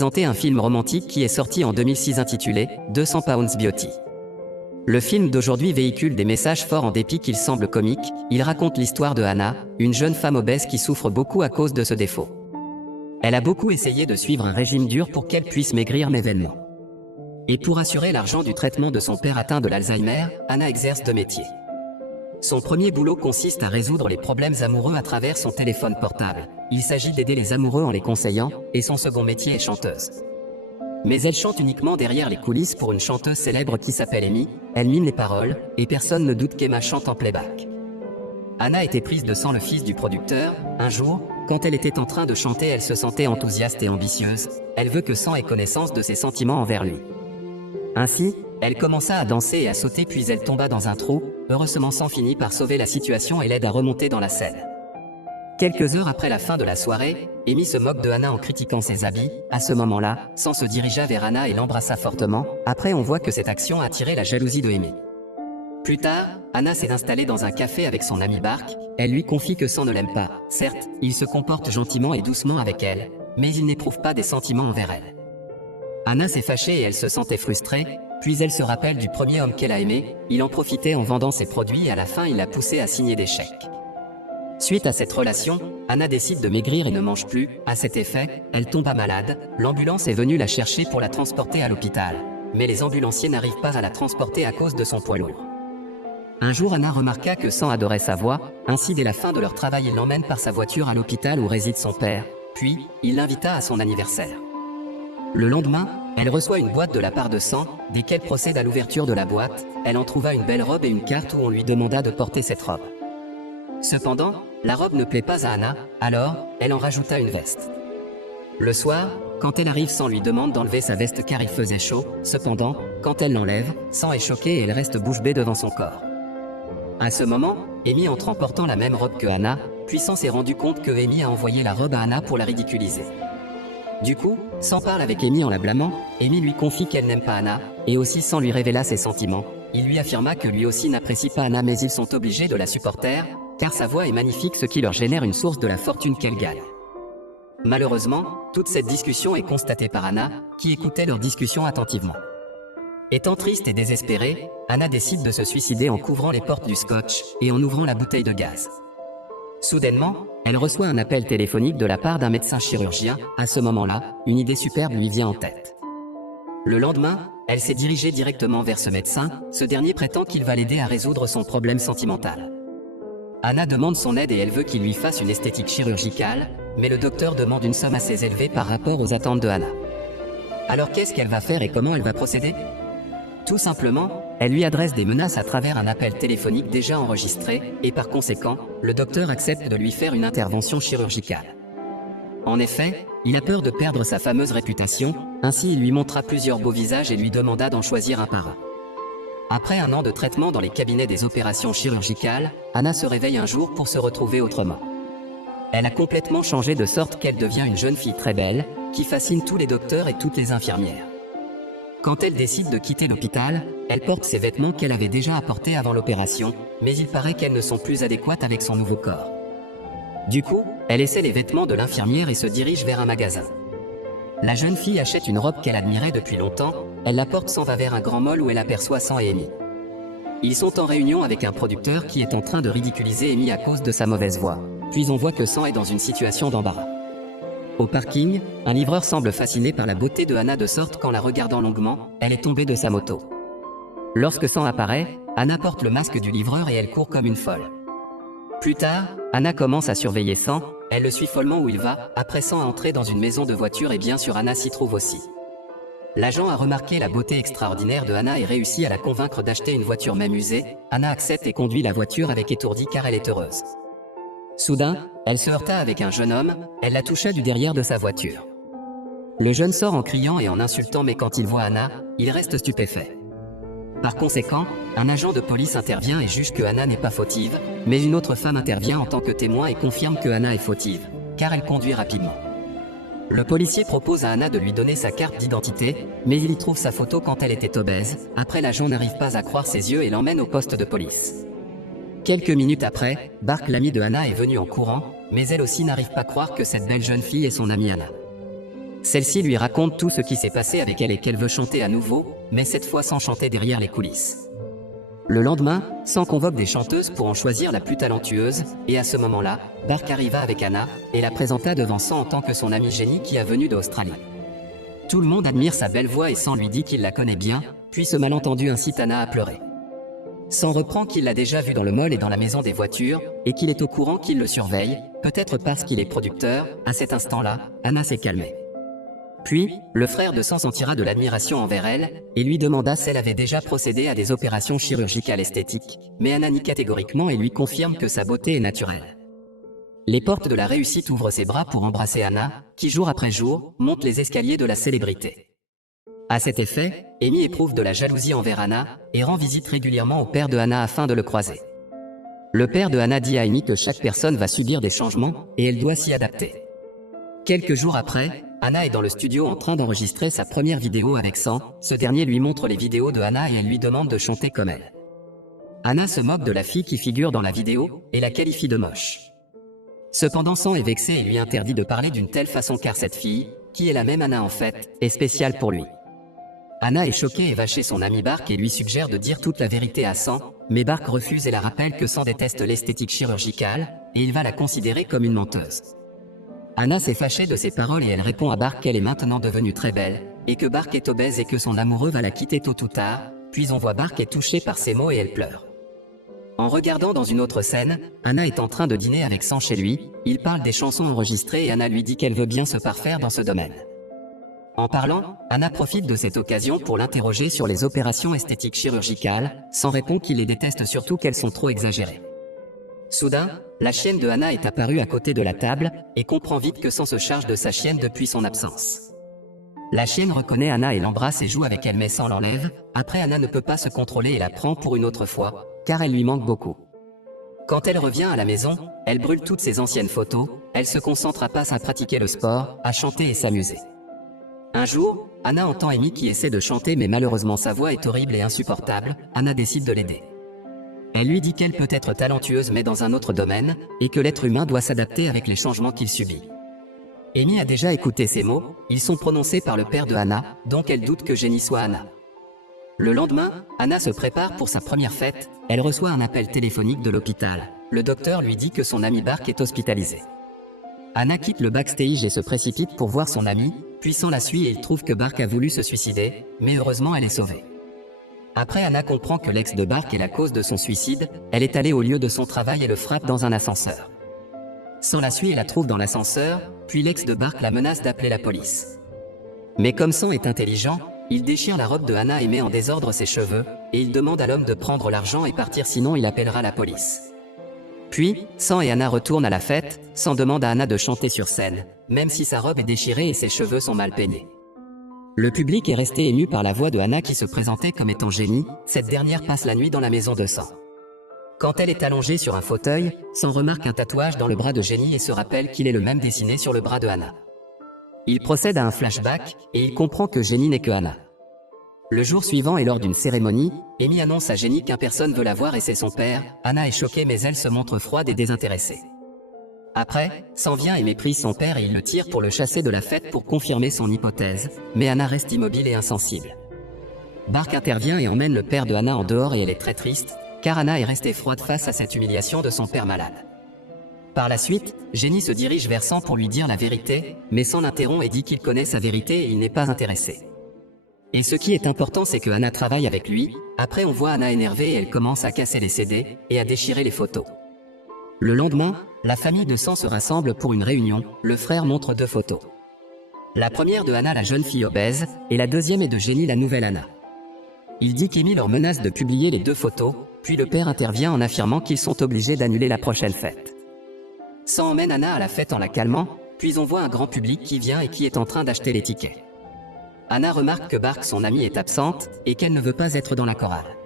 Présenté un film romantique qui est sorti en 2006 intitulé 200 Pounds Beauty. Le film d'aujourd'hui véhicule des messages forts en dépit qu'il semble comique. Il raconte l'histoire de Hannah, une jeune femme obèse qui souffre beaucoup à cause de ce défaut. Elle a beaucoup essayé de suivre un régime dur pour qu'elle puisse maigrir mais vainement. Et pour assurer l'argent du traitement de son père atteint de l'Alzheimer, Hannah exerce deux métiers. Son premier boulot consiste à résoudre les problèmes amoureux à travers son téléphone portable. Il s'agit d'aider les amoureux en les conseillant, et son second métier est chanteuse. Mais elle chante uniquement derrière les coulisses pour une chanteuse célèbre qui s'appelle Amy. Elle mime les paroles, et personne ne doute qu'Emma chante en playback. Hannah était prise de sang, le fils du producteur. Un jour, quand elle était en train de chanter, elle se sentait enthousiaste et ambitieuse. Elle veut que Sam ait connaissance de ses sentiments envers lui. Ainsi, elle commença à danser et à sauter, puis elle tomba dans un trou. Heureusement, Sam finit par sauver la situation et l'aide à remonter dans la scène. Quelques heures après la fin de la soirée, Amy se moque de Hannah en critiquant ses habits. À ce moment-là, Sam se dirigea vers Hannah et l'embrassa fortement. Après, on voit que cette action a attiré la jalousie de Amy. Plus tard, Hannah s'est installée dans un café avec son ami Bark. Elle lui confie que Sam ne l'aime pas. Certes, il se comporte gentiment et doucement avec elle, mais il n'éprouve pas des sentiments envers elle. Hannah s'est fâchée et elle se sentait frustrée, puis elle se rappelle du premier homme qu'elle a aimé. Il en profitait en vendant ses produits et à la fin il l'a poussée à signer des chèques. Suite à cette relation, Hannah décide de maigrir et ne mange plus. À cet effet, elle tomba malade. L'ambulance est venue la chercher pour la transporter à l'hôpital. Mais les ambulanciers n'arrivent pas à la transporter à cause de son poids lourd. Un jour, Hannah remarqua que Sam adorait sa voix. Ainsi, dès la fin de leur travail, il l'emmène par sa voiture à l'hôpital où réside son père. Puis, il l'invita à son anniversaire. Le lendemain, elle reçoit une boîte de la part de Sam. Dès qu'elle procède à l'ouverture de la boîte, elle en trouva une belle robe et une carte où on lui demanda de porter cette robe. Cependant, la robe ne plaît pas à Hannah, alors, elle en rajouta une veste. Le soir, quand elle arrive, Sam lui demande d'enlever sa veste car il faisait chaud. Cependant, quand elle l'enlève, Sam est choquée et elle reste bouche bée devant son corps. À ce moment, Amy entre en portant la même robe que Hannah, puis Sam s'est rendu compte que Amy a envoyé la robe à Hannah pour la ridiculiser. Du coup, Sam parle avec Amy en la blâmant. Amy lui confie qu'elle n'aime pas Hannah, et aussi Sam lui révéla ses sentiments. Il lui affirma que lui aussi n'apprécie pas Hannah, mais ils sont obligés de la supporter, car sa voix est magnifique, ce qui leur génère une source de la fortune qu'elle gagne. Malheureusement, toute cette discussion est constatée par Hannah, qui écoutait leur discussion attentivement. Étant triste et désespérée, Hannah décide de se suicider en couvrant les portes du scotch et en ouvrant la bouteille de gaz. Soudainement, elle reçoit un appel téléphonique de la part d'un médecin chirurgien. À ce moment-là, une idée superbe lui vient en tête. Le lendemain, elle s'est dirigée directement vers ce médecin. Ce dernier prétend qu'il va l'aider à résoudre son problème sentimental. Hannah demande son aide et elle veut qu'il lui fasse une esthétique chirurgicale, mais le docteur demande une somme assez élevée par rapport aux attentes de Hannah. Alors qu'est-ce qu'elle va faire et comment elle va procéder? Tout simplement, elle lui adresse des menaces à travers un appel téléphonique déjà enregistré, et par conséquent, le docteur accepte de lui faire une intervention chirurgicale. En effet, il a peur de perdre sa fameuse réputation, ainsi il lui montra plusieurs beaux visages et lui demanda d'en choisir un par un. Après un an de traitement dans les cabinets des opérations chirurgicales, Hannah se réveille un jour pour se retrouver autrement. Elle a complètement changé de sorte qu'elle devient une jeune fille très belle, qui fascine tous les docteurs et toutes les infirmières. Quand elle décide de quitter l'hôpital, elle porte ses vêtements qu'elle avait déjà apportés avant l'opération, mais il paraît qu'elles ne sont plus adéquates avec son nouveau corps. Du coup, elle essaie les vêtements de l'infirmière et se dirige vers un magasin. La jeune fille achète une robe qu'elle admirait depuis longtemps. Elle la porte, s'en va vers un grand mall où elle aperçoit Sam et Amy. Ils sont en réunion avec un producteur qui est en train de ridiculiser Amy à cause de sa mauvaise voix. Puis on voit que Sam est dans une situation d'embarras. Au parking, un livreur semble fasciné par la beauté de Hannah de sorte qu'en la regardant longuement, elle est tombée de sa moto. Lorsque Sam apparaît, Hannah porte le masque du livreur et elle court comme une folle. Plus tard, Hannah commence à surveiller Sam. Elle le suit follement où il va, après Sam entrer dans une maison de voiture et bien sûr Hannah s'y trouve aussi. L'agent a remarqué la beauté extraordinaire de Hannah et réussit à la convaincre d'acheter une voiture même usée. Hannah accepte et conduit la voiture avec étourdie car elle est heureuse. Soudain, elle se heurta avec un jeune homme, elle la toucha du derrière de sa voiture. Le jeune sort en criant et en insultant, mais quand il voit Hannah, il reste stupéfait. Par conséquent, un agent de police intervient et juge que Hannah n'est pas fautive, mais une autre femme intervient en tant que témoin et confirme que Hannah est fautive, car elle conduit rapidement. Le policier propose à Hannah de lui donner sa carte d'identité, mais il y trouve sa photo quand elle était obèse. Après, l'agent n'arrive pas à croire ses yeux et l'emmène au poste de police. Quelques minutes après, Bark, l'ami de Hannah, est venu en courant, mais elle aussi n'arrive pas à croire que cette belle jeune fille est son amie Hannah. Celle-ci lui raconte tout ce qui s'est passé avec elle et qu'elle veut chanter à nouveau, mais cette fois sans chanter derrière les coulisses. Le lendemain, Sam convoque des chanteuses pour en choisir la plus talentueuse, et à ce moment-là, Bark arriva avec Anna, et la présenta devant Sam en tant que son amie Jenny qui a venu d'Australie. Tout le monde admire sa belle voix et Sam lui dit qu'il la connaît bien, puis ce malentendu incite Anna à pleurer. Sam reprend qu'il l'a déjà vu dans le mall et dans la maison des voitures, et qu'il est au courant qu'il le surveille, peut-être parce qu'il est producteur. À cet instant-là, Anna s'est calmée. Puis, le frère de Sam sentira de l'admiration envers elle, et lui demanda si elle avait déjà procédé à des opérations chirurgicales esthétiques, mais Anna nie catégoriquement et lui confirme que sa beauté est naturelle. Les portes de la réussite ouvrent ses bras pour embrasser Anna, qui jour après jour, monte les escaliers de la célébrité. À cet effet, Amy éprouve de la jalousie envers Anna, et rend visite régulièrement au père de Anna afin de le croiser. Le père de Anna dit à Amy que chaque personne va subir des changements, et elle doit s'y adapter. Quelques jours après, Anna est dans le studio en train d'enregistrer sa première vidéo avec Sam. Ce dernier lui montre les vidéos de Anna et elle lui demande de chanter comme elle. Anna se moque de la fille qui figure dans la vidéo, et la qualifie de moche. Cependant Sam est vexé et lui interdit de parler d'une telle façon car cette fille, qui est la même Anna en fait, est spéciale pour lui. Anna est choquée et va chez son ami Bark et lui suggère de dire toute la vérité à Sam, mais Bark refuse et la rappelle que Sam déteste l'esthétique chirurgicale, et il va la considérer comme une menteuse. Anna s'est fâchée de ses paroles et elle répond à Bark qu'elle est maintenant devenue très belle, et que Bark est obèse et que son amoureux va la quitter tôt ou tard, puis on voit Bark est touchée par ces mots et elle pleure. En regardant dans une autre scène, Anna est en train de dîner avec Sam chez lui, il parle des chansons enregistrées et Anna lui dit qu'elle veut bien se parfaire dans ce domaine. En parlant, Anna profite de cette occasion pour l'interroger sur les opérations esthétiques chirurgicales, Sam répond qu'il les déteste surtout qu'elles sont trop exagérées. Soudain, la chienne de Anna est apparue à côté de la table, et comprend vite que Sam se charge de sa chienne depuis son absence. La chienne reconnaît Anna et l'embrasse et joue avec elle mais Sam l'enlève. Après Anna ne peut pas se contrôler et la prend pour une autre fois, car elle lui manque beaucoup. Quand elle revient à la maison, elle brûle toutes ses anciennes photos, elle se concentre à pratiquer le sport, à chanter et s'amuser. Un jour, Anna entend Amy qui essaie de chanter mais malheureusement sa voix est horrible et insupportable. Anna décide de l'aider. Elle lui dit qu'elle peut être talentueuse mais dans un autre domaine, et que l'être humain doit s'adapter avec les changements qu'il subit. Amy a déjà écouté ces mots, ils sont prononcés par le père de Anna, donc elle doute que Jenny soit Anna. Le lendemain, Anna se prépare pour sa première fête, elle reçoit un appel téléphonique de l'hôpital. Le docteur lui dit que son ami Bark est hospitalisé. Anna quitte le backstage et se précipite pour voir son ami, puis Sam la suit et il trouve que Bark a voulu se suicider, mais heureusement elle est sauvée. Après Anna comprend que l'ex de Bark est la cause de son suicide, elle est allée au lieu de son travail et le frappe dans un ascenseur. Sam la suit et la trouve dans l'ascenseur, puis l'ex de Bark la menace d'appeler la police. Mais comme Sam est intelligent, il déchire la robe de Anna et met en désordre ses cheveux, et il demande à l'homme de prendre l'argent et partir sinon il appellera la police. Puis, Sam et Anna retournent à la fête, Sam demande à Anna de chanter sur scène, même si sa robe est déchirée et ses cheveux sont mal peignés. Le public est resté ému par la voix de Anna qui se présentait comme étant Jenny. Cette dernière passe la nuit dans la maison de Sam. Quand elle est allongée sur un fauteuil, Sam remarque un tatouage dans le bras de Jenny et se rappelle qu'il est le même dessiné sur le bras de Anna. Il procède à un flashback, et il comprend que Jenny n'est que Anna. Le jour suivant et lors d'une cérémonie, Amy annonce à Jenny qu'un personne veut la voir et c'est son père. Anna est choquée mais elle se montre froide et désintéressée. Après, Sam vient et méprise son père et il le tire pour le chasser de la fête pour confirmer son hypothèse, mais Anna reste immobile et insensible. Bark intervient et emmène le père de Anna en dehors et elle est très triste, car Anna est restée froide face à cette humiliation de son père malade. Par la suite, Jenny se dirige vers Sam pour lui dire la vérité, mais Sam l'interrompt et dit qu'il connaît sa vérité et il n'est pas intéressé. Et ce qui est important c'est que Anna travaille avec lui. Après on voit Anna énervée et elle commence à casser les CD, et à déchirer les photos. Le lendemain, la famille de Sam se rassemble pour une réunion, le frère montre 2 photos. La première de Anna la jeune fille obèse, et la deuxième est de Jenny la nouvelle Anna. Il dit qu'Amy leur menace de publier les 2 photos, puis le père intervient en affirmant qu'ils sont obligés d'annuler la prochaine fête. Sam emmène Anna à la fête en la calmant, puis on voit un grand public qui vient et qui est en train d'acheter les tickets. Anna remarque que Bark son amie est absente, et qu'elle ne veut pas être dans la chorale.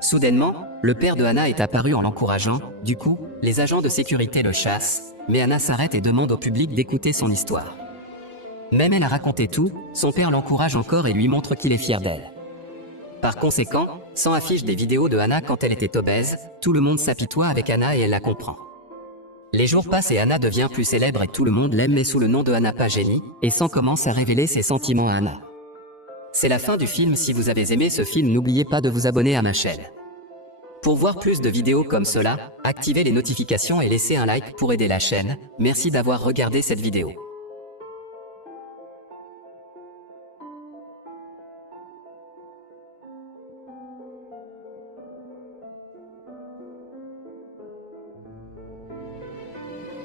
Soudainement, le père de Anna est apparu en l'encourageant, du coup, les agents de sécurité le chassent, mais Anna s'arrête et demande au public d'écouter son histoire. Même elle a raconté tout, son père l'encourage encore et lui montre qu'il est fier d'elle. Par conséquent, Sam affiche des vidéos de Anna quand elle était obèse, tout le monde s'apitoie avec Anna et elle la comprend. Les jours passent et Anna devient plus célèbre et tout le monde l'aime, mais sous le nom de Anna Pageni, et Sam commence à révéler ses sentiments à Anna. C'est la fin du film. Si vous avez aimé ce film, n'oubliez pas de vous abonner à ma chaîne. Pour voir plus de vidéos comme cela, activez les notifications et laissez un like pour aider la chaîne. Merci d'avoir regardé cette vidéo.